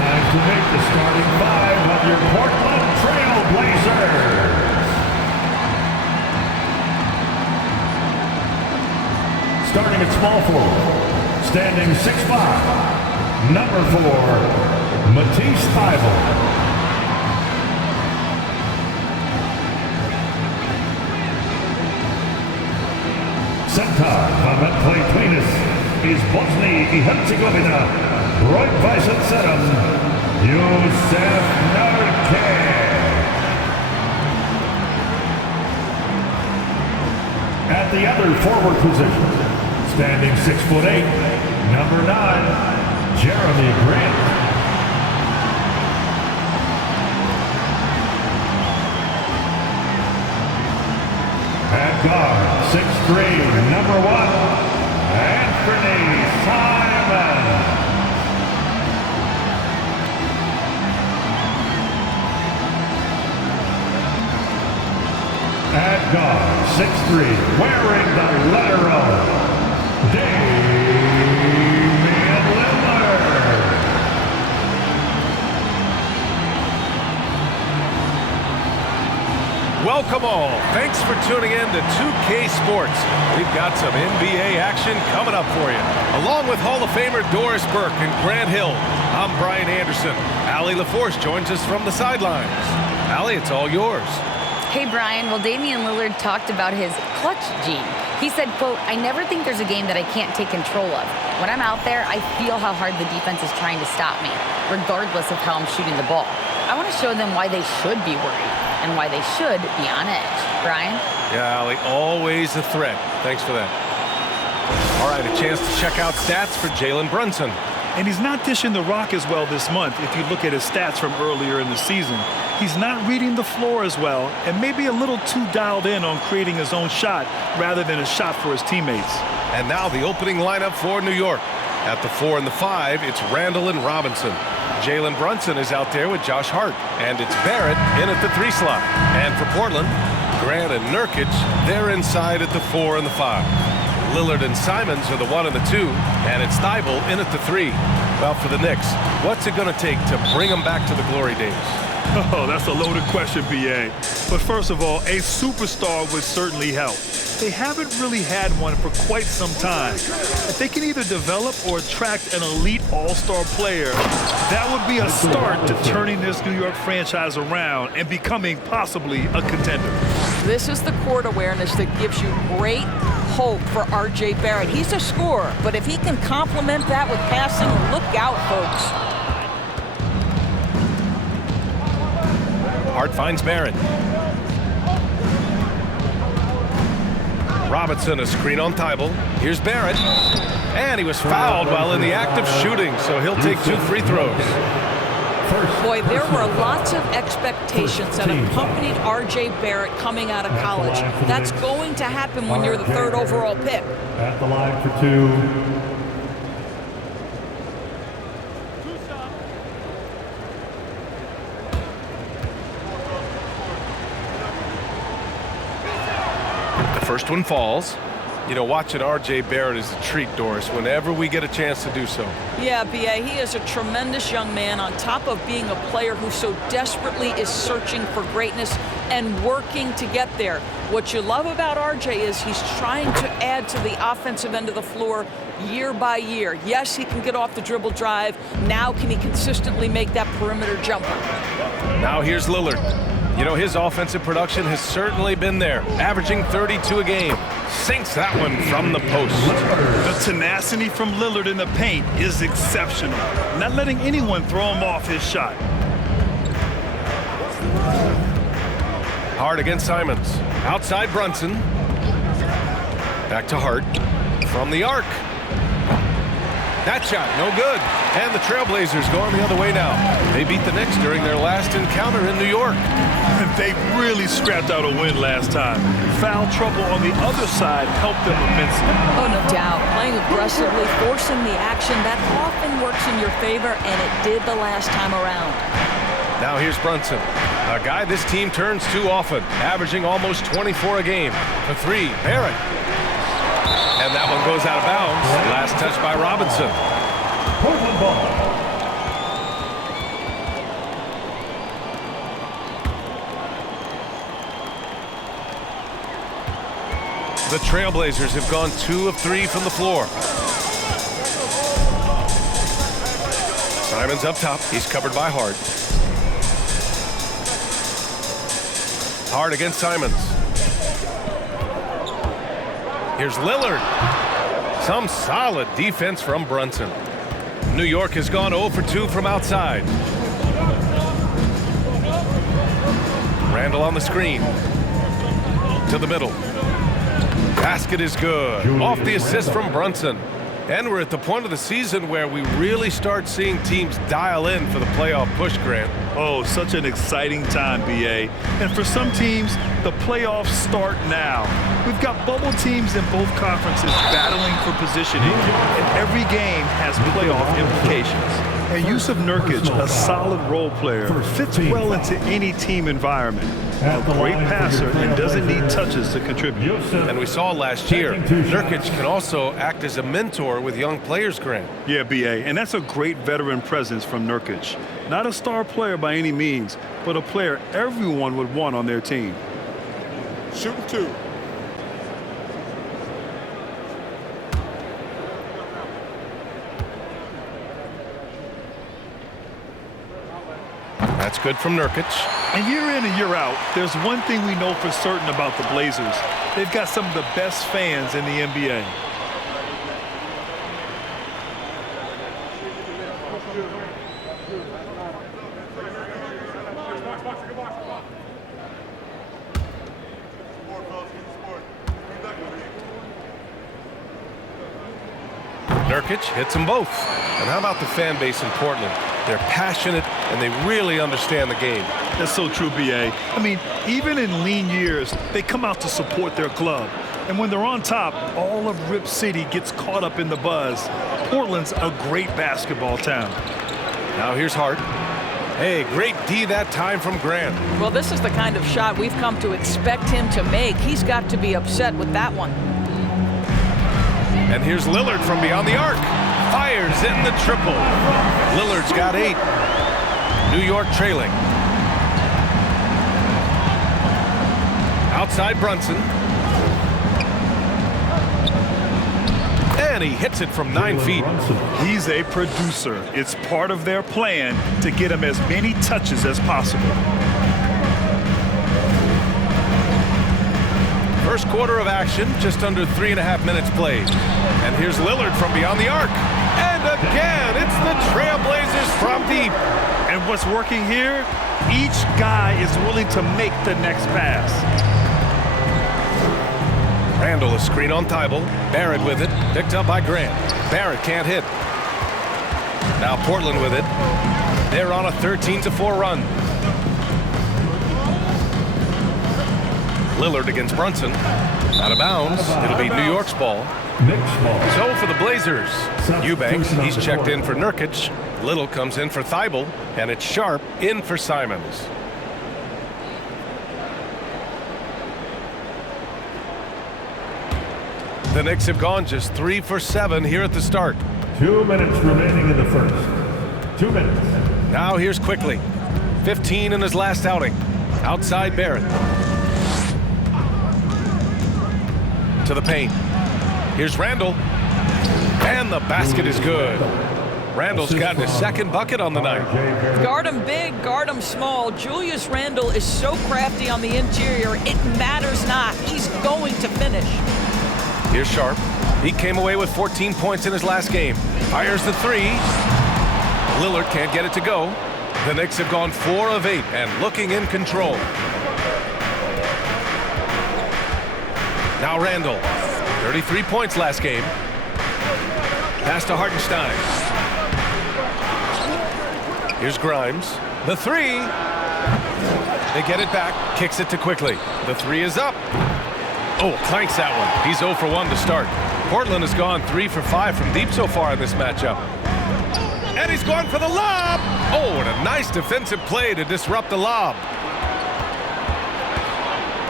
time to make the starting five of your Portland Trailblazers. Starting at small forward, standing 6'5", number 4, Matisse Thybulle. Center, Comment Play Cleanus is Bosnia i Herzegovina, Roy Vincent Sedum, Yusef Nurkic. At the other forward position, standing 6'8", number 9, Jeremy Grant. At guard, 6'3", number 1, Anthony Simons. At guard, 6'3", wearing the letter O, Damian Lillard. Welcome all. Thanks for tuning in to 2K Sports. We've got some NBA action coming up for you. Along with Hall of Famer Doris Burke and Grant Hill, I'm Brian Anderson. Allie LaForce joins us from the sidelines. Allie, it's all yours. Hey, Brian. Well, Damian Lillard talked about his clutch gene. He said, quote, "I never think there's a game that I can't take control of. When I'm out there, I feel how hard the defense is trying to stop me, regardless of how I'm shooting the ball. I want to show them why they should be worried and why they should be on edge." Brian? Yeah, Allie, always a threat. Thanks for that. All right, a chance to check out stats for Jalen Brunson. And he's not dishing the rock as well this month if you look at his stats from earlier in the season. He's not reading the floor as well and maybe a little too dialed in on creating his own shot rather than a shot for his teammates. And now the opening lineup for New York. At the 4 and the 5, it's Randall and Robinson. Jalen Brunson is out there with Josh Hart. And it's Barrett in at the 3 slot. And for Portland, Grant and Nurkic, they're inside at the 4 and the 5. Lillard and Simons are the 1 and the 2. And it's Thybulle in at the 3. Well, for the Knicks, what's it going to take to bring them back to the glory days? Oh, that's a loaded question, B.A. But first of all, a superstar would certainly help. They haven't really had one for quite some time. If they can either develop or attract an elite all-star player, that would be a start to turning this New York franchise around and becoming possibly a contender. This is the court awareness that gives you great hope for R.J. Barrett. He's a scorer, but if he can complement that with passing, look out, folks. Hart finds Barrett. Robinson, a screen on Thybulle. Here's Barrett. And he was fouled while in the act of shooting, so he'll take 2 free throws. Boy, there were lots of expectations that accompanied R.J. Barrett coming out of college. That's going to happen when you're the 3rd overall pick. At the line for 2. First one falls. You know, watching R.J. Barrett is a treat, Doris, whenever we get a chance to do so. Yeah, B.A., he is a tremendous young man on top of being a player who so desperately is searching for greatness and working to get there. What you love about R.J. is he's trying to add to the offensive end of the floor year by year. Yes, he can get off the dribble drive. Now can he consistently make that perimeter jumper? Now here's Lillard. You know, his offensive production has certainly been there, averaging 32 a game. Sinks that one from the post. The tenacity from Lillard in the paint is exceptional, not letting anyone throw him off his shot. Hart against Simons. Outside Brunson. Back to Hart. From the arc. That shot, no good. And the Trailblazers going the other way now. They beat the Knicks during their last encounter in New York. They really scrapped out a win last time. Foul trouble on the other side helped them immensely. Oh, no doubt. Playing aggressively, forcing the action, that often works in your favor, and it did the last time around. Now here's Brunson, a guy this team turns to often, averaging almost 24 a game. For 3, Barrett. And that one goes out of bounds. Last touch by Robinson. Portland ball. The Trailblazers have gone 2 of 3 from the floor. Simons up top. He's covered by Hart. Hart against Simons. Here's Lillard. Some solid defense from Brunson. New York has gone 0 for 2 from outside. Randall on the screen. To the middle. Basket is good. Off the assist from Brunson. And we're at the point of the season where we really start seeing teams dial in for the playoff push, Grant. Oh, such an exciting time, BA. And for some teams, the playoffs start now. We've got bubble teams in both conferences battling for positioning, and every game has playoff implications. And Yusuf Nurkic, a solid role player, fits well into any team environment. A great passer and doesn't need touches to contribute. And we saw last year, Nurkic can also act as a mentor with young players, Grant. Yeah, BA, and that's a great veteran presence from Nurkic. Not a star player by any means, but a player everyone would want on their team. Shooting 2. That's good from Nurkic. And year in and year out, there's one thing we know for certain about the Blazers. They've got some of the best fans in the NBA. Nurkic hits them both. And how about the fan base in Portland? They're passionate, and they really understand the game. That's so true, BA. I mean, even in lean years, they come out to support their club. And when they're on top, all of Rip City gets caught up in the buzz. Portland's a great basketball town. Now here's Hart. Hey, great D that time from Grant. Well, this is the kind of shot we've come to expect him to make. He's got to be upset with that one. And here's Lillard from beyond the arc. Fires in the triple. Lillard's got 8. New York trailing. Outside Brunson. And he hits it from 9 feet. He's a producer. It's part of their plan to get him as many touches as possible. First quarter of action, just under 3.5 minutes played. And here's Lillard from beyond the arc. And again, it's the Trailblazers from deep. And what's working here? Each guy is willing to make the next pass. Randall, a screen on Thibault. Barrett with it, picked up by Grant. Barrett can't hit. Now Portland with it. They're on a 13-4 run. Lillard against Brunson. Out of bounds. It'll be New York's ball. So for the Blazers, Eubanks, he's checked in for Nurkic. Little comes in for Thibault, and it's Sharp in for Simons. The Knicks have gone just 3 for 7 here at the start. 2 minutes remaining in the first. 2 minutes. Now here's Quickly. 15 in his last outing. Outside Barrett. To the paint. Here's Randall. And the basket is good. Randall's gotten his second bucket on the night. Guard him big, guard him small. Julius Randle is so crafty on the interior, it matters not. He's going to finish. Here's Sharp. He came away with 14 points in his last game. Fires the 3. Lillard can't get it to go. The Knicks have gone 4 of 8 and looking in control. Now Randall. 33 points last game. Pass to Hartenstein. Here's Grimes. The 3. They get it back. Kicks it to Quickly. The 3 is up. Oh, clanks that one. He's 0 for 1 to start. Portland has gone 3 for 5 from deep so far in this matchup. And he's going for the lob. Oh, and a nice defensive play to disrupt the lob.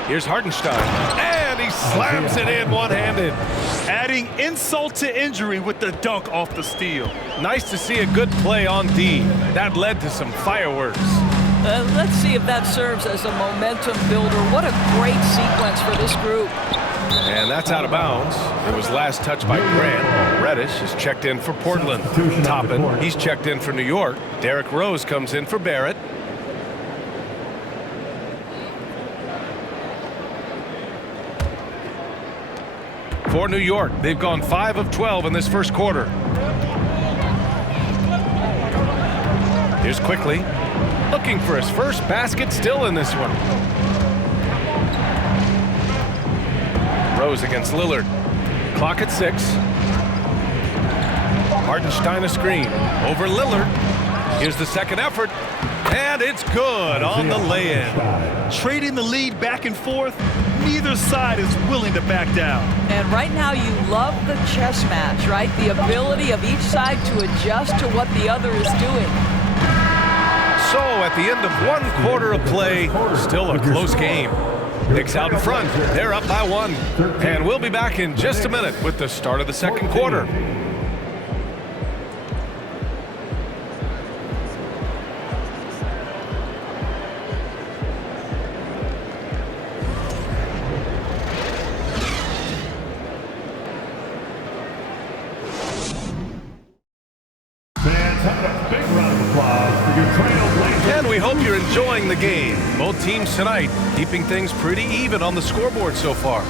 Here's Hartenstein. And he slams it in one-handed. Adding insult to injury with the dunk off the steal. Nice to see a good play on D. That led to some fireworks. Let's see if that serves as a momentum builder. What a great sequence for this group. And that's out of bounds. It was last touched by Grant. Reddish is checked in for Portland. Toppin, he's checked in for New York. Derrick Rose comes in for Barrett. For New York, they've gone 5 of 12 in this first quarter. Here's Quickly, looking for his first basket, still in this one. Rose against Lillard. Clock at 6. Hartenstein a screen. Over Lillard. Here's the second effort. And it's good on the lay-in. Trading the lead back and forth, neither side is willing to back down. And right now you love the chess match, right? The ability of each side to adjust to what the other is doing. So at the end of one quarter of play, still a close game. Knicks out in front. They're up by 1. And we'll be back in just a minute with the start of the second quarter. Big round of applause for your Trailblazers. And we hope you're enjoying the game. Both teams tonight keeping things pretty even on the scoreboard so far.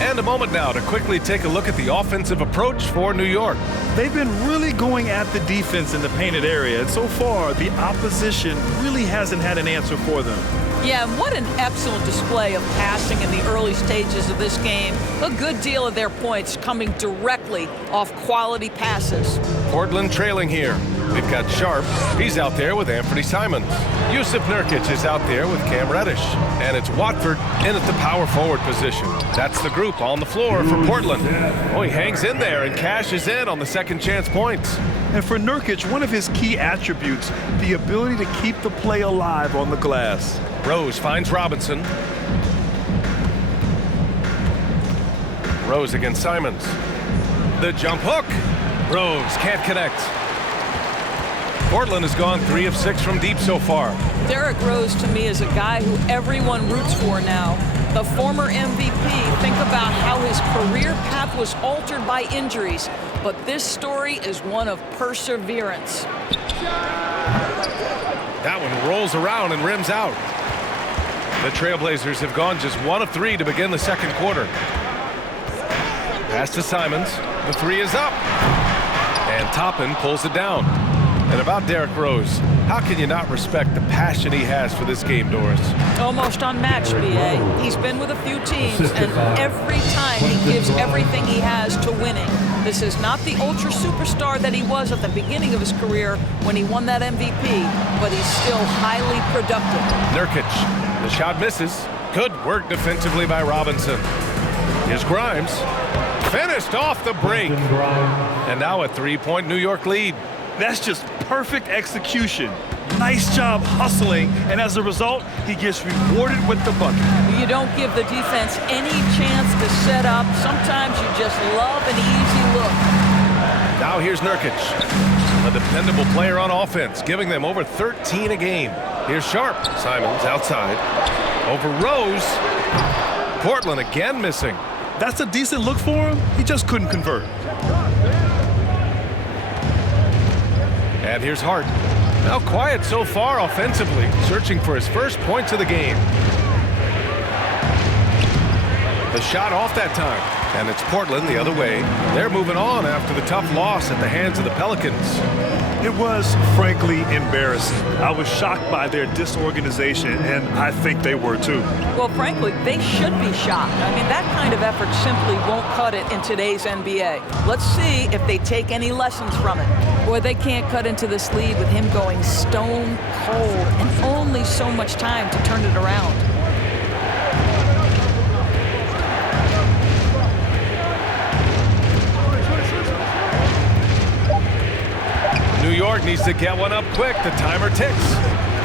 And a moment now to quickly take a look at the offensive approach for New York. They've been really going at the defense in the painted area, and so far the opposition really hasn't had an answer for them. Yeah, and what an excellent display of passing in the early stages of this game. A good deal of their points coming directly off quality passes. Portland trailing here. We've got Sharp. He's out there with Anthony Simons. Yusuf Nurkic is out there with Cam Reddish. And it's Watford in at the power forward position. That's the group on the floor for Portland. Oh, he hangs in there and cashes in on the second chance points. And for Nurkic, one of his key attributes, the ability to keep the play alive on the glass. Rose finds Robinson. Rose against Simons. The jump hook. Rose can't connect. Portland has gone 3 of 6 from deep so far. Derrick Rose, to me, is a guy who everyone roots for now. The former MVP, think about how his career path was altered by injuries. But this story is one of perseverance. That one rolls around and rims out. The Trailblazers have gone just 1 of 3 to begin the second quarter. Pass to Simons. The 3 is up. And Toppin pulls it down. And about Derrick Rose, how can you not respect the passion he has for this game, Doris? Almost unmatched, BA. He's been with a few teams, and every time he gives everything he has to winning. This is not the ultra superstar that he was at the beginning of his career when he won that MVP, but he's still highly productive. Nurkic, the shot misses. Good work defensively by Robinson. Here's Grimes. Finished off the break. And now a 3-point New York lead. That's just perfect execution. Nice job hustling, and as a result, he gets rewarded with the bucket. You don't give the defense any chance to set up. Sometimes you just love an easy look. Now here's Nurkic, a dependable player on offense, giving them over 13 a game. Here's Sharp. Simons outside. Over Rose. Portland again missing. That's a decent look for him. He just couldn't convert. And here's Hart. Now quiet so far offensively, searching for his first points of the game. The shot off that time, and it's Portland the other way. They're moving on after the tough loss at the hands of the Pelicans. It was, frankly, embarrassing. I was shocked by their disorganization, and I think they were too. Well, frankly, they should be shocked. I mean, that kind of effort simply won't cut it in today's NBA. Let's see if they take any lessons from it. Boy, they can't cut into this lead with him going stone cold and only so much time to turn it around. New York needs to get one up quick. The timer ticks.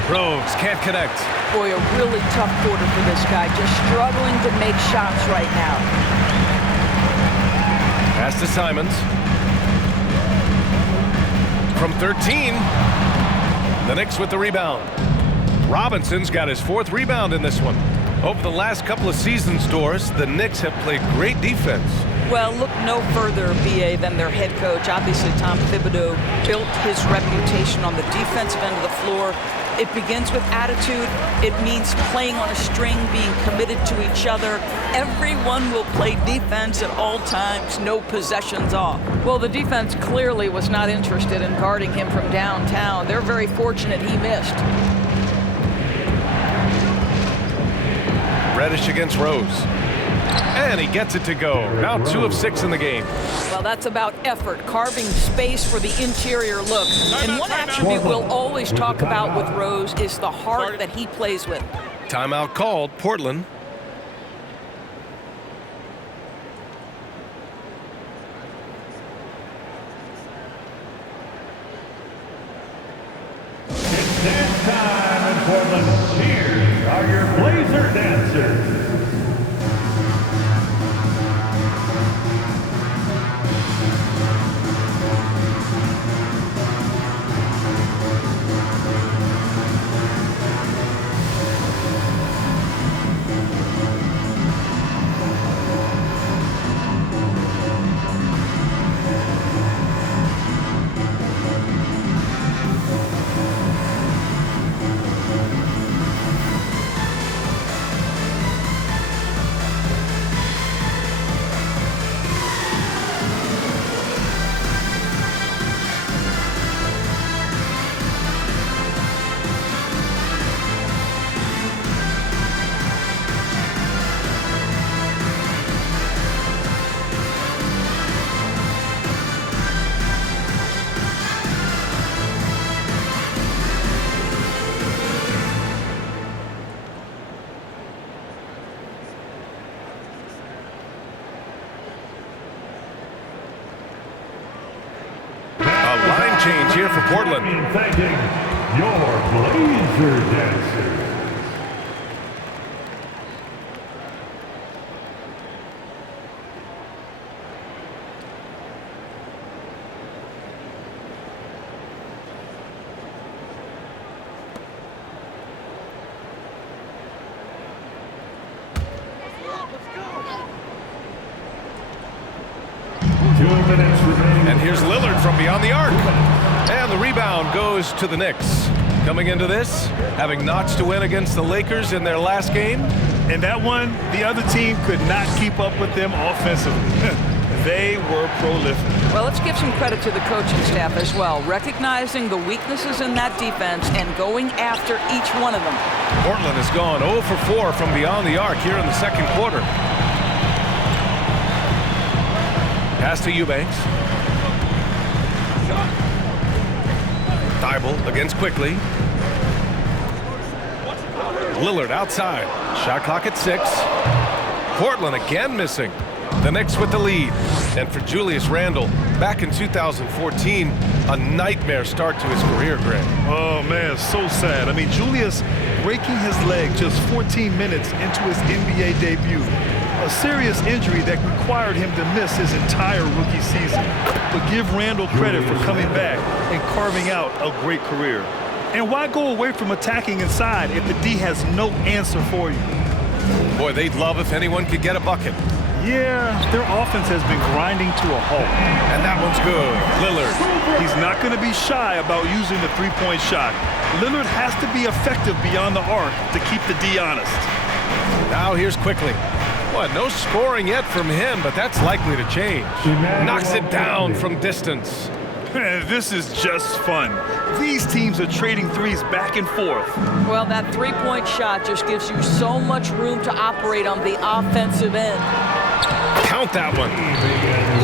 Rose can't connect. Boy, a really tough quarter for this guy. Just struggling to make shots right now. Pass to Simons. From 13. The Knicks with the rebound. Robinson's got his 4th rebound in this one. Over the last couple of seasons, Doris, the Knicks have played great defense. Well, look no further, BA, than their head coach. Obviously, Tom Thibodeau built his reputation on the defensive end of the floor. It begins with attitude. It means playing on a string, being committed to each other. Everyone will play defense at all times, no possessions off. Well, the defense clearly was not interested in guarding him from downtown. They're very fortunate he missed. Reddish against Rose. And he gets it to go. Now 2 of 6 in the game. Well, that's about effort, carving space for the interior look. And one attribute we'll always talk about with Rose is the heart that he plays with. Timeout called, Portland. It's dance time in Portland. Here are your Blazer dancers. Change here for Portland. Thanking your Blazer dancers. And here's Lillard from beyond the arc. And the rebound goes to the Knicks. Coming into this, having notched a win against the Lakers in their last game. And that one, the other team could not keep up with them offensively. They were prolific. Well, let's give some credit to the coaching staff as well, recognizing the weaknesses in that defense and going after each one of them. Portland has gone 0 for 4 from beyond the arc here in the second quarter. Pass to Eubanks. Thibault against quickly. Lillard outside. Shot clock at 6. Portland again missing. The Knicks with the lead. And for Julius Randle, back in 2014, a nightmare start to his career, Greg. Oh, man, so sad. I mean, Julius breaking his leg just 14 minutes into his NBA debut. A serious injury that required him to miss his entire rookie season. But give Randle credit for coming back and carving out a great career. And why go away from attacking inside if the D has no answer for you? Boy, they'd love if anyone could get a bucket. Yeah, their offense has been grinding to a halt. And that one's good. Lillard. He's not going to be shy about using the three-point shot. Lillard has to be effective beyond the arc to keep the D honest. Now here's quickly. Well, no scoring yet from him, but that's likely to change. Knocks it down from distance. This is just fun. These teams are trading threes back and forth. Well, that three-point shot just gives you so much room to operate on the offensive end. Count that one.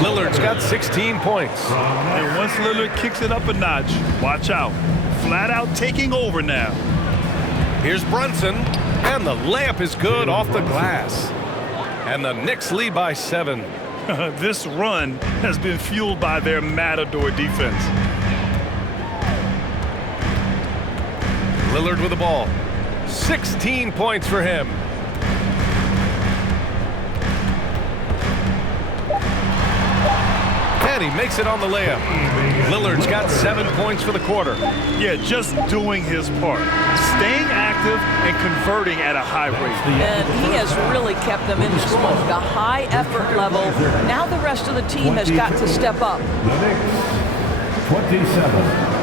Lillard's got 16 points. And once Lillard kicks it up a notch, watch out. Flat out taking over now. Here's Brunson, and the layup is good off the glass. And the Knicks lead by 7. This run has been fueled by their matador defense. Lillard with the ball. 16 points for him. And he makes it on the layup. Lillard's got 7 points for the quarter. Yeah, just doing his part. Staying active and converting at a high rate. And he has really kept them in this one. The high effort level. Now the rest of the team has got to step up. The Knicks, 27.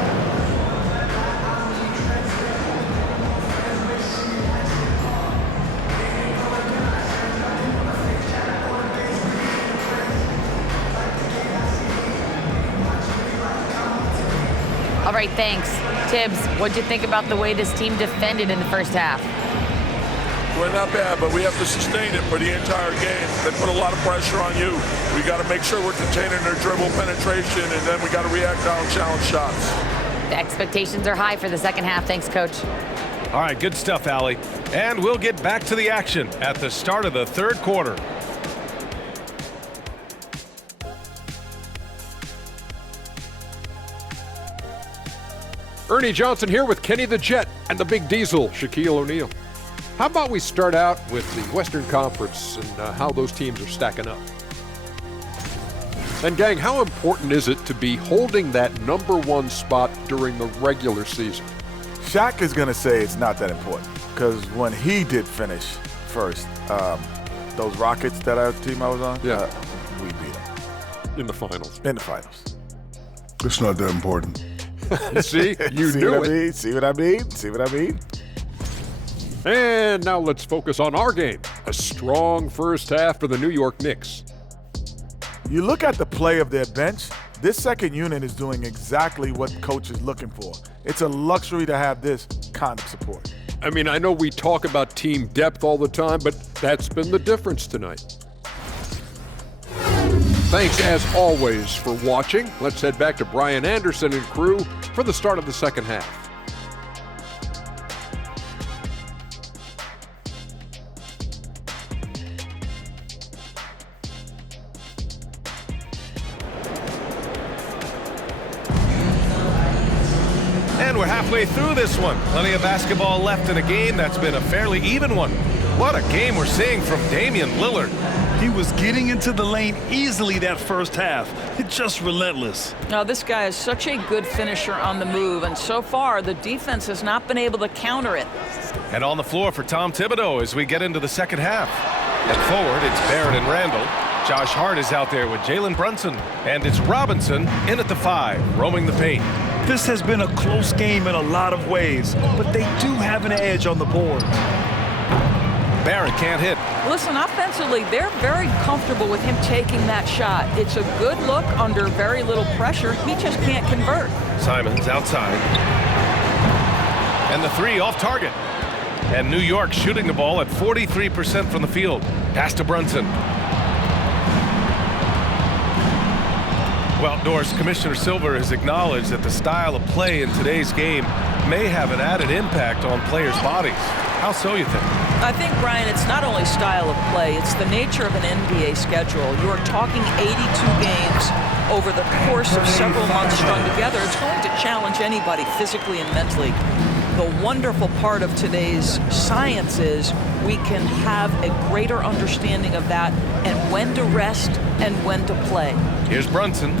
All right, thanks. Tibbs, what'd you think about the way this team defended in the first half? We're not bad, but we have to sustain it for the entire game. They put a lot of pressure on you. We got to make sure we're containing their dribble penetration, and then we got to react down challenge shots. The expectations are high for the second half. Thanks, Coach. All right, good stuff, Allie. And we'll get back to the action at the start of the third quarter. Ernie Johnson here with Kenny the Jet and the Big Diesel, Shaquille O'Neal. How about we start out with the Western Conference and how those teams are stacking up? And gang, how important is it to be holding that #1 spot during the regular season? Shaq is going to say it's not that important because when he did finish first, those Rockets that our team I was on, we beat them. In the finals. In the finals. It's not that important. See? You See knew what it. I mean? See what I mean? See what I mean? And now let's focus on our game. A strong first half for the New York Knicks. You look at the play of their bench, this second unit is doing exactly what coach is looking for. It's a luxury to have this kind of support. I mean, I know we talk about team depth all the time, but that's been the difference tonight. Thanks, as always, for watching. Let's head back to Brian Anderson and crew for the start of the second half. And we're halfway through this one. Plenty of basketball left in a game that's been a fairly even one. What a game we're seeing from Damian Lillard. He was getting into the lane easily that first half. It's just relentless. Now, this guy is such a good finisher on the move, and so far the defense has not been able to counter it. And on the floor for Tom Thibodeau as we get into the second half. At forward, it's Barrett and Randall. Josh Hart is out there with Jalen Brunson. And it's Robinson in at the 5, roaming the paint. This has been a close game in a lot of ways, but they do have an edge on the board. Barrett can't hit. Listen, offensively, they're very comfortable with him taking that shot. It's a good look under very little pressure. He just can't convert. Simons outside. And the 3 off target. And New York shooting the ball at 43% from the field. Pass to Brunson. Well, Doris, Commissioner Silver has acknowledged that the style of play in today's game may have an added impact on players' bodies. How so, you think? I think, Brian, it's not only style of play, it's the nature of an NBA schedule. You are talking 82 games over the course of several months strung together. It's going to challenge anybody physically and mentally. The wonderful part of today's science is we can have a greater understanding of that and when to rest and when to play. Here's Brunson.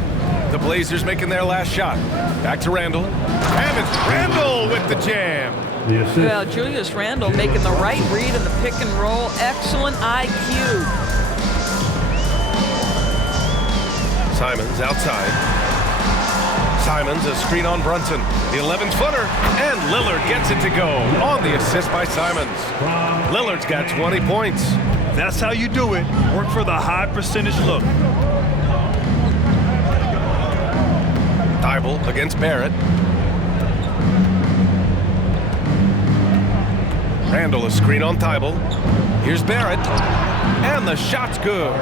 The Blazers making their last shot. Back to Randall. And it's Randall with the jam. The assist. Well, Julius Randle making the right read in the pick and roll. Excellent IQ. Simons outside. Simons, a screen on Brunson. The 11-footer, and Lillard gets it to go on the assist by Simons. Lillard's got 20 points. That's how you do it. Work for the high percentage look. Thibault against Barrett. Randall, a screen on Thibault. Here's Barrett, and the shot's good.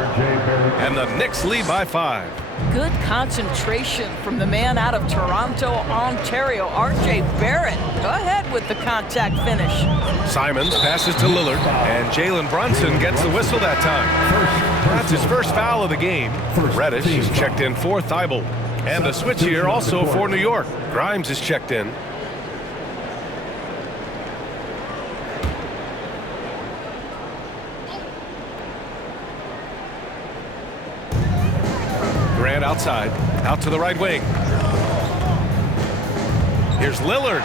And the Knicks lead by 5. Good concentration from the man out of Toronto, Ontario, R.J. Barrett. Go ahead with the contact finish. Simons passes to Lillard, and Jalen Brunson gets the whistle that time. That's his first foul of the game. Reddish is checked in for Thibault. And a switch here also for New York. Grimes is checked in. Grant it outside, out to the right wing. Here's Lillard.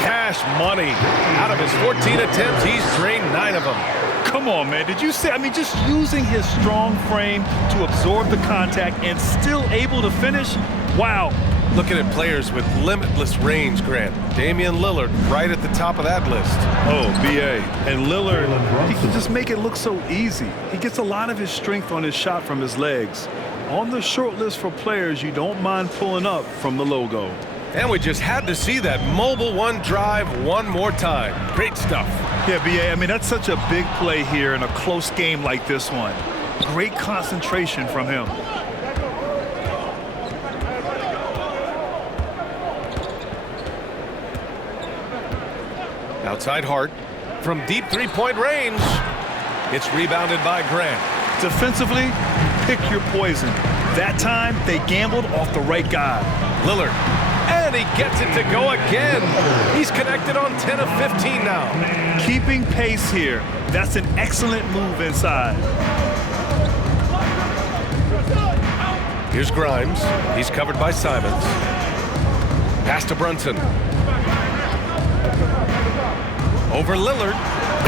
Cash money. Out of his 14 attempts, he's drained 9 of them. Come on, man. Did you see? I mean, just using his strong frame to absorb the contact and still able to finish? Wow. Looking at players with limitless range, Grant. Damian Lillard right at the top of that list. Oh, BA. And Lillard, he can just make it look so easy. He gets a lot of his strength on his shot from his legs. On the short list for players you don't mind pulling up from the logo. And we just had to see that mobile one drive one more time. Great stuff. Yeah, BA, I mean, that's such a big play here in a close game like this one. Great concentration from him. Outside Hart from deep three-point range. It's rebounded by Grant. Defensively, pick your poison. That time, they gambled off the right guy. Lillard. And he gets it to go again. He's connected on 10 of 15 now. Keeping pace here. That's an excellent move inside. Here's Grimes. He's covered by Simons. Pass to Brunson. Over Lillard.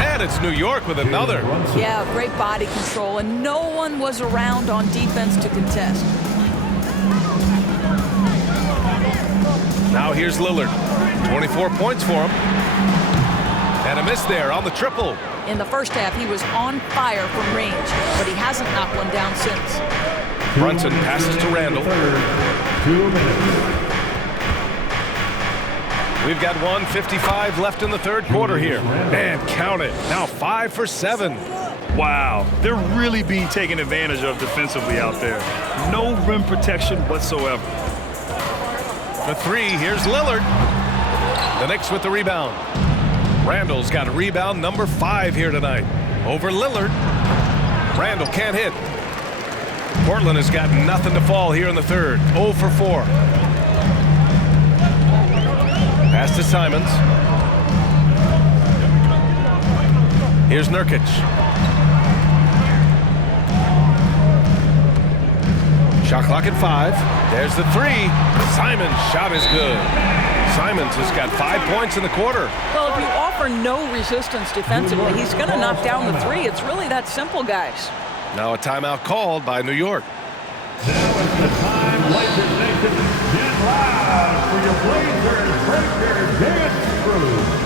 And it's New York with another. Yeah, great body control, and no one was around on defense to contest. Now here's Lillard. 24 points for him. And a miss there on the triple. In the first half, he was on fire from range, but he hasn't knocked one down since. Brunson passes to Randall. 2 minutes. We've got 1:55 left in the third quarter here. And count it. Now 5 for 7. Wow, they're really being taken advantage of defensively out there. No rim protection whatsoever. For 3, here's Lillard. The Knicks with the rebound. Randall's got a rebound number 5 here tonight. Over Lillard. Randall can't hit. Portland has got nothing to fall here in the third. 0 for 4. Pass to Simons. Here's Nurkic. Shot clock at 5. There's the 3. Simons' shot is good. Simons has got 5 points in the quarter. Well, if you offer no resistance defensively, he's going to knock down the 3. It's really that simple, guys. Now a timeout called by New York. Now is the time, Blazers Nation. Get loud for your Blazers Breaker Dance Crew.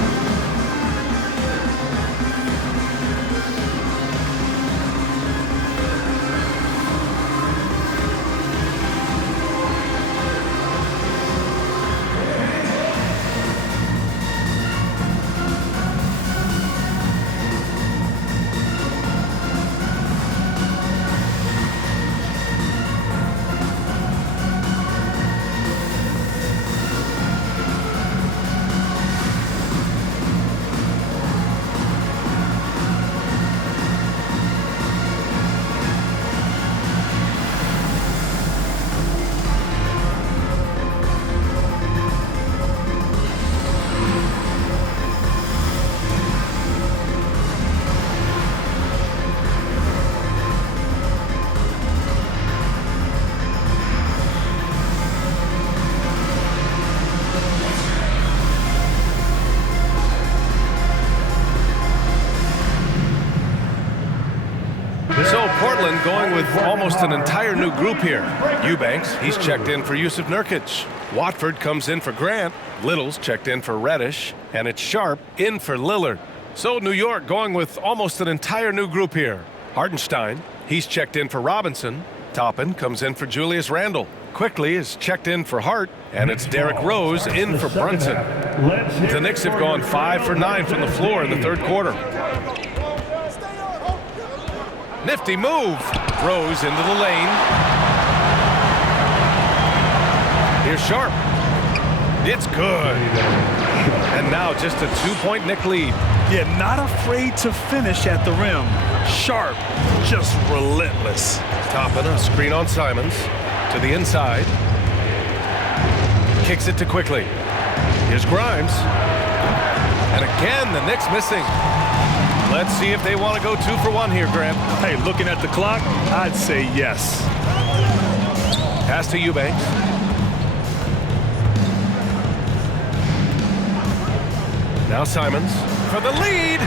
Portland going with almost an entire new group here. Eubanks, he's checked in for Yusuf Nurkic. Watford comes in for Grant. Little's checked in for Reddish. And it's Sharp in for Lillard. So New York going with almost an entire new group here. Hartenstein, he's checked in for Robinson. Toppin comes in for Julius Randle. Quickly is checked in for Hart. And it's Derrick Rose in for Brunson. The Knicks have gone 5 for 9 from the floor in the third quarter. Nifty move. Rose into the lane. Here's Sharp. It's good. And now just a 2-point Knick lead. Yeah, not afraid to finish at the rim. Sharp, just relentless. Toppin, a screen on Simons. To the inside. Kicks it to Quickly. Here's Grimes. And again, the Knicks missing. Let's see if they want to go 2 for 1 here, Grant. Hey, looking at the clock, I'd say yes. Pass to Eubanks. Now Simons for the lead.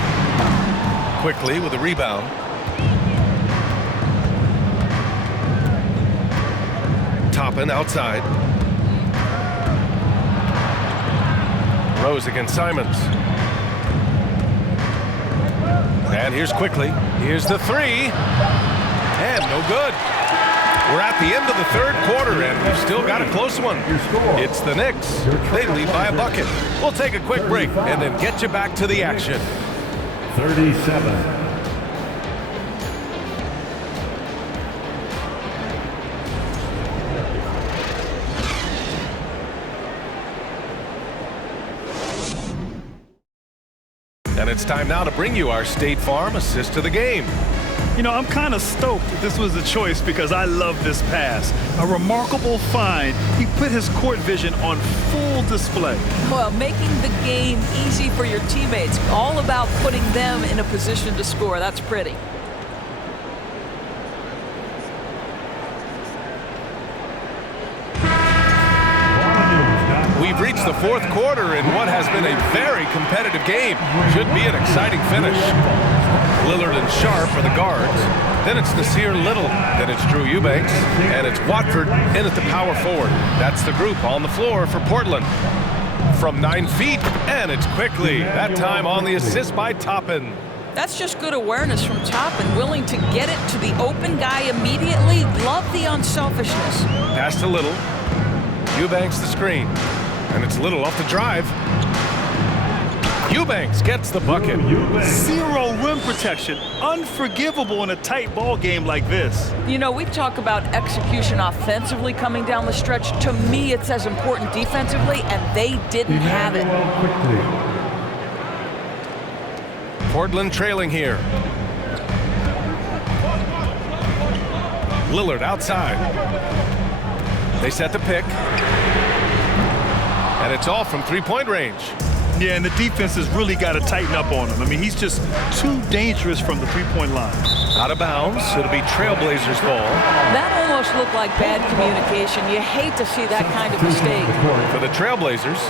Quickly with a rebound. Toppin outside. Rose against Simons. And here's Quickly. Here's the three. And no good. We're at the end of the third quarter, and we've still got a close one. It's the Knicks. They lead by a bucket. We'll take a quick break and then get you back to the action. 37. And it's time now to bring you our State Farm assist to the game. You know, I'm kind of stoked that this was the choice because I love this pass. A remarkable find. He put his court vision on full display. Well, making the game easy for your teammates. All about putting them in a position to score. That's pretty. We've reached the fourth quarter in what has been a very competitive game. Should be an exciting finish. Lillard and Sharp are the guards. Then it's Nasir Little. Then it's Drew Eubanks. And it's Watford in at the power forward. That's the group on the floor for Portland. From 9 feet, and it's Quickly. That time on the assist by Toppin. That's just good awareness from Toppin, willing to get it to the open guy immediately. Love the unselfishness. Pass to Little. Eubanks the screen. And it's Little off the drive. Eubanks gets the bucket. Zero rim protection. Unforgivable in a tight ball game like this. You know, we talk about execution offensively coming down the stretch. To me, it's as important defensively, and they didn't have it. Portland trailing here. Lillard outside. They set the pick. And it's all from three-point range. Yeah, and the defense has really got to tighten up on him. I mean, he's just too dangerous from the three-point line. Out of bounds. It'll be Trailblazers ball. That almost looked like bad communication. You hate to see that kind of mistake. For the Trailblazers,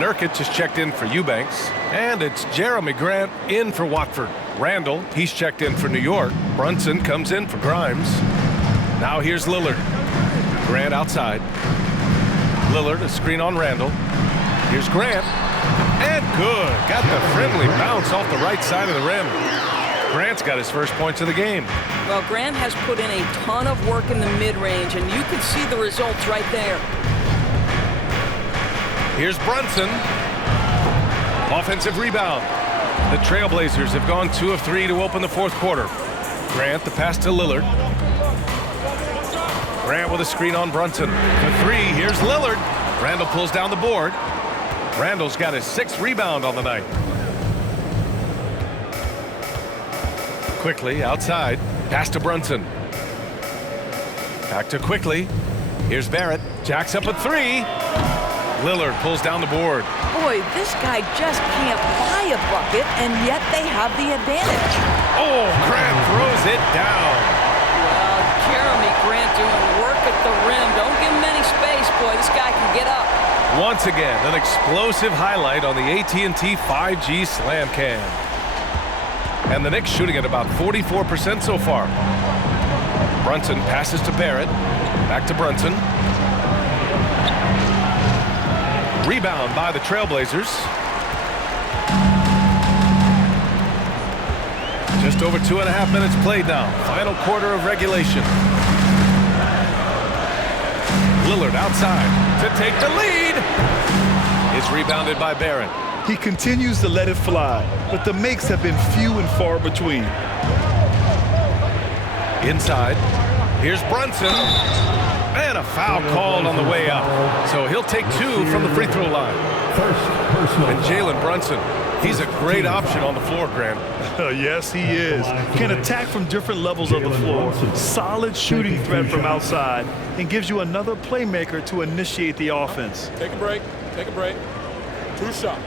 Nurkic is checked in for Eubanks. And it's Jeremy Grant in for Watford. Randall, he's checked in for New York. Brunson comes in for Grimes. Now here's Lillard. Grant outside. Lillard, a screen on Randall. Here's Grant. And good. Got the friendly bounce off the right side of the rim. Grant's got his first points of the game. Well, Grant has put in a ton of work in the mid-range, and you can see the results right there. Here's Brunson. Offensive rebound. The Trailblazers have gone 2 of 3 to open the fourth quarter. Grant, the pass to Lillard. Grant with a screen on Brunson. For 3, here's Lillard. Randall pulls down the board. Randall's got his 6th rebound on the night. Quickly outside. Pass to Brunson. Back to Quickly. Here's Barrett. Jacks up a 3. Lillard pulls down the board. Boy, this guy just can't buy a bucket, and yet they have the advantage. Oh, Grant throws it down. Well, Jeremy Grant doing work at the rim. Don't give him any space, boy. This guy can get up. Once again, an explosive highlight on the AT&T 5G Slam Cam. And the Knicks shooting at about 44% so far. Brunson passes to Barrett. Back to Brunson. Rebound by the Trailblazers. Just over 2.5 minutes played now. Final quarter of regulation. Lillard outside to take the lead. It's rebounded by Barrett. He continues to let it fly, but the makes have been few and far between. Inside. Here's Brunson. And a foul called on the way up. So he'll take 2 from the free throw line. And Jalen Brunson, he's a great option on the floor, Grant. Yes, he is. Can attack from different levels of the floor. Solid shooting threat from outside, and gives you another playmaker to initiate the offense. Take a break. Take a break. 2 shots.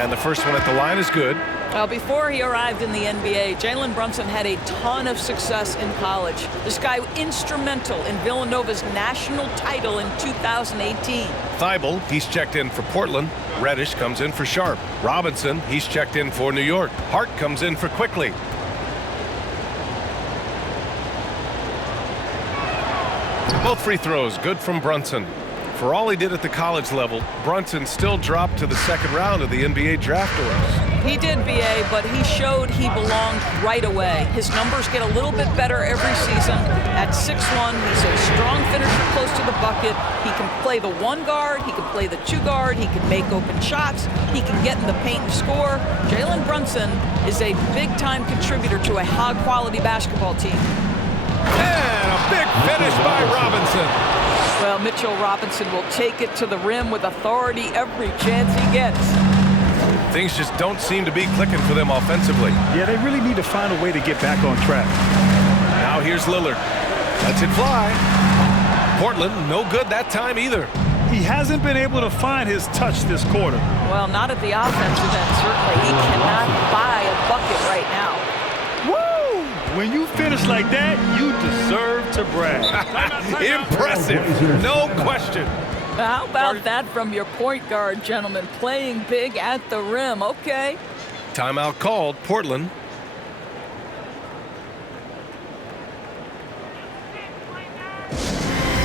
And the first one at the line is good. Well, before he arrived in the NBA, Jalen Brunson had a ton of success in college. This guy instrumental in Villanova's national title in 2018. Thibault, he's checked in for Portland. Reddish comes in for Sharp. Robinson, he's checked in for New York. Hart comes in for Quickly. Both free throws good from Brunson. For all he did at the college level, Brunson still dropped to the second round of the NBA draft orders. He did, BA, but he showed he belonged right away. His numbers get a little bit better every season. At 6'1", he's a strong finisher close to the bucket. He can play the 1 guard, he can play the 2 guard, he can make open shots, he can get in the paint and score. Jalen Brunson is a big-time contributor to a high-quality basketball team. And a big finish by Robinson. Well, Mitchell Robinson will take it to the rim with authority every chance he gets. Things just don't seem to be clicking for them offensively. Yeah, they really need to find a way to get back on track. Now here's Lillard. Lets it fly. Portland, no good that time either. He hasn't been able to find his touch this quarter. Well, not at the offensive end, certainly. He cannot buy a bucket right now. Woo! When you finish like that, you deserve to brag. Impressive, no question. How about that from your point guard, gentlemen? Playing big at the rim. Okay. Timeout called, Portland.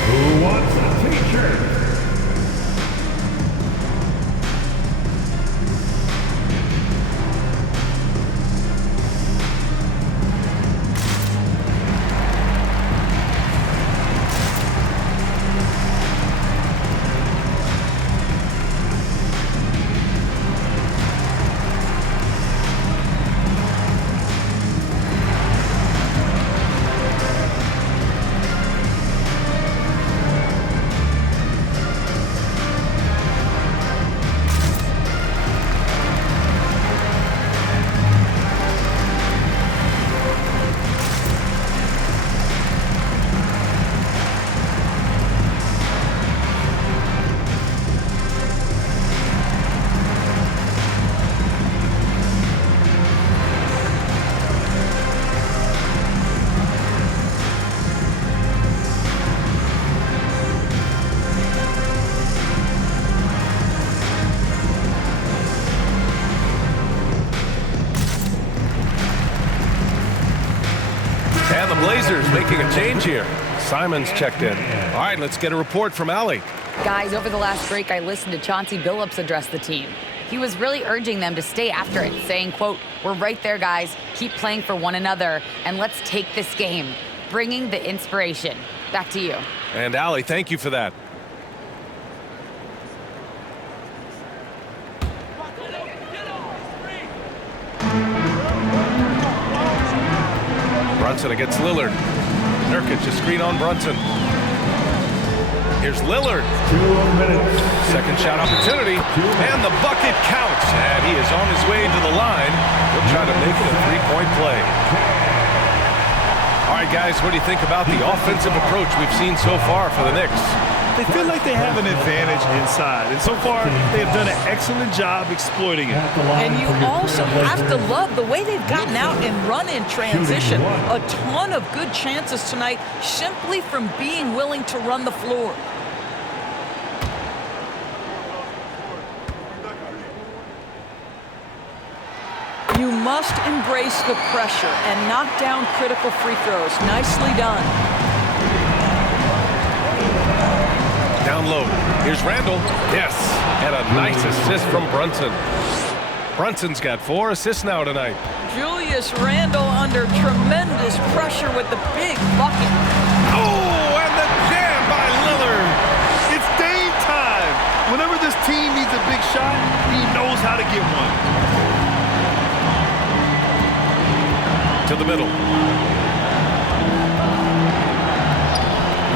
Who wants a t-shirt? And the Blazers making a change here. Simon's checked in. All right, let's get a report from Allie. Guys, over the last break, I listened to Chauncey Billups address the team. He was really urging them to stay after it, saying, quote, "We're right there, guys. Keep playing for one another, and let's take this game." Bringing the inspiration. Back to you. And Allie, thank you for that. Brunson against Lillard. Nurkic a screen on Brunson. Here's Lillard. 2 minutes. Second shot opportunity. And the bucket counts. And he is on his way to the line. He'll try to make it a three-point play. All right, guys, what do you think about the offensive approach we've seen so far for the Knicks? They feel like they have an advantage inside, and so far they've done an excellent job exploiting it. And you also have to love the way they've gotten out and run in transition. A ton of good chances tonight simply from being willing to run the floor. You must embrace the pressure and knock down critical free throws. Nicely done. Down low. Here's Randall. Yes. And a nice assist from Brunson. Brunson's got 4 assists now tonight. Julius Randle under tremendous pressure with the big bucket. Oh, and the jam by Lillard. It's Dame time. Whenever this team needs a big shot, he knows how to get one. To the middle.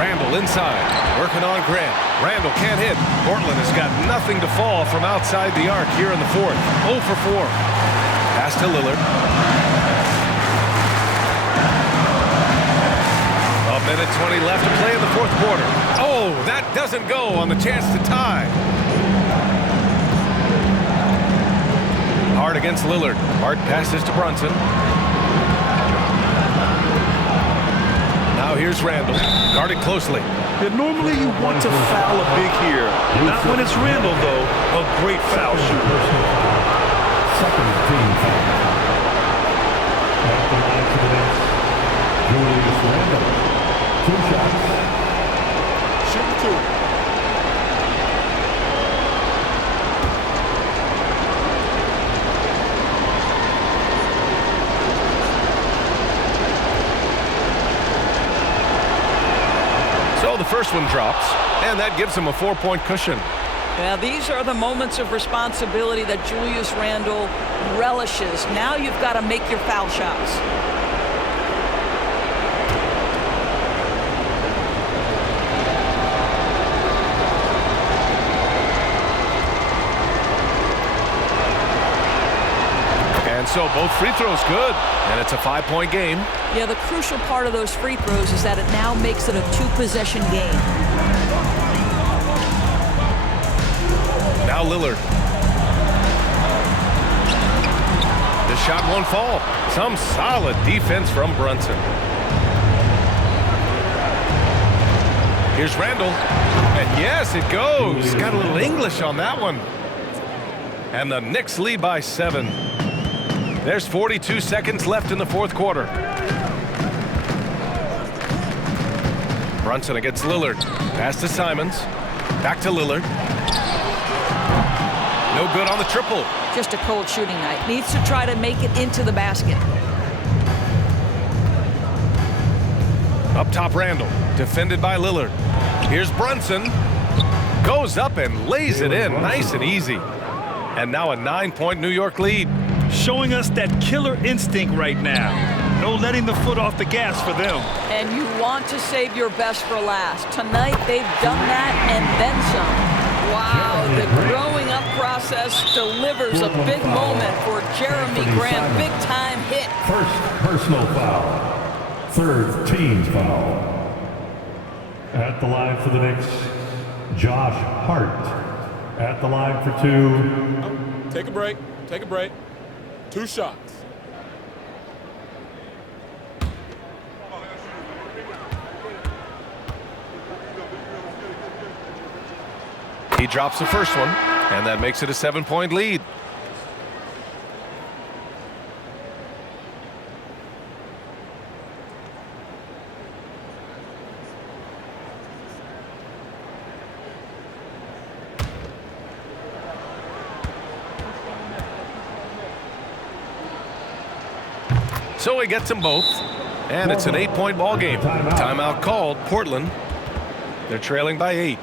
Randall inside. Working on Grant. Randall can't hit. Portland has got nothing to fall from outside the arc here in the fourth. 0 for 4. Pass to Lillard. A minute 20 left to play in the fourth quarter. Oh, that doesn't go on the chance to tie. Hart against Lillard. Hart passes to Brunson. Now here's Randall, guarded closely. Yeah, normally you want to foul a big here. Not when it's Randall, though. A great foul shooter. Second team foul. At the line for the Knicks, Julius Randle. 2 shots. Shoot 2. So the first one drops, and that gives him a 4-point cushion. Now, these are the moments of responsibility that Julius Randle relishes. Now you've got to make your foul shots. And so both free throws good, and it's a 5-point game. Yeah, the crucial part of those free throws is that it now makes it a 2-possession game. Now Lillard. The shot won't fall. Some solid defense from Brunson. Here's Randall. And yes, it goes. Got a little English on that one. And the Knicks lead by 7. There's 42 seconds left in the fourth quarter. Brunson against Lillard. Pass to Simons. Back to Lillard. No good on the triple. Just a cold shooting night. Needs to try to make it into the basket. Up top, Randall. Defended by Lillard. Here's Brunson. Goes up and lays it in. Nice and easy. And now a 9-point New York lead. Showing us that killer instinct right now. No letting the foot off the gas for them. And you want to save your best for last. Tonight, they've done that and then some. Wow, the growing up process delivers a big moment for Jeremy Grant. Big time hit. First personal foul. Third team foul. At the line for the Knicks, Josh Hart. At the line for 2. Take a break. Take a break. 2 shots. He drops the first one, and that makes it a 7-point lead. So he gets them both, and it's an 8-point ball game. Timeout called. Portland. They're trailing by 8.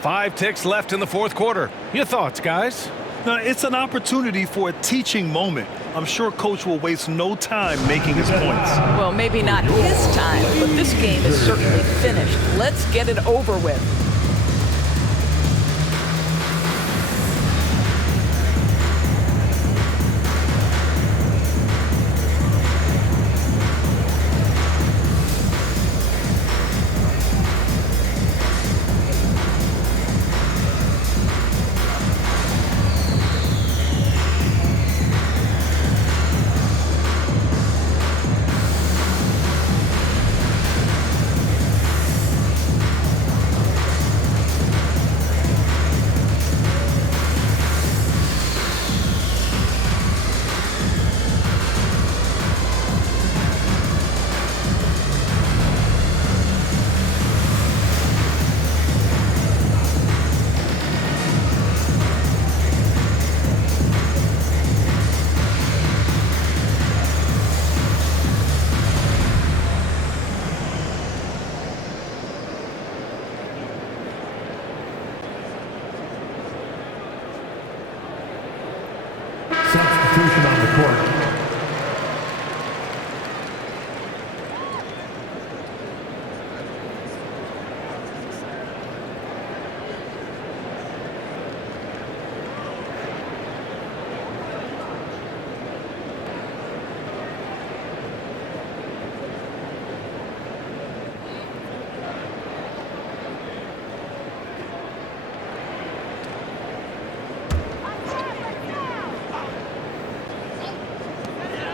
5 ticks left in the fourth quarter. Your thoughts, guys? Now, it's an opportunity for a teaching moment. I'm sure Coach will waste no time making his points. Well, maybe not his time, but this game is certainly finished. Let's get it over with.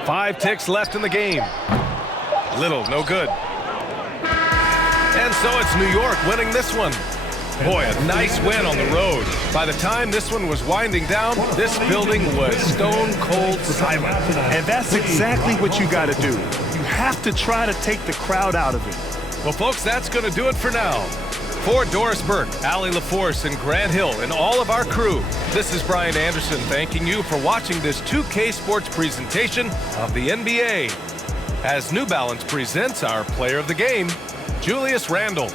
5 ticks left in the game. Little, no good. And so it's New York winning this one. Boy, a nice win on the road. By the time this one was winding down, this building was stone cold silent. And that's exactly what you got to do. You have to try to take the crowd out of it. Well, folks, that's going to do it for now. For Doris Burke, Allie LaForce, and Grant Hill, and all of our crew, this is Brian Anderson thanking you for watching this 2K Sports presentation of the NBA. As New Balance presents our player of the game, Julius Randle.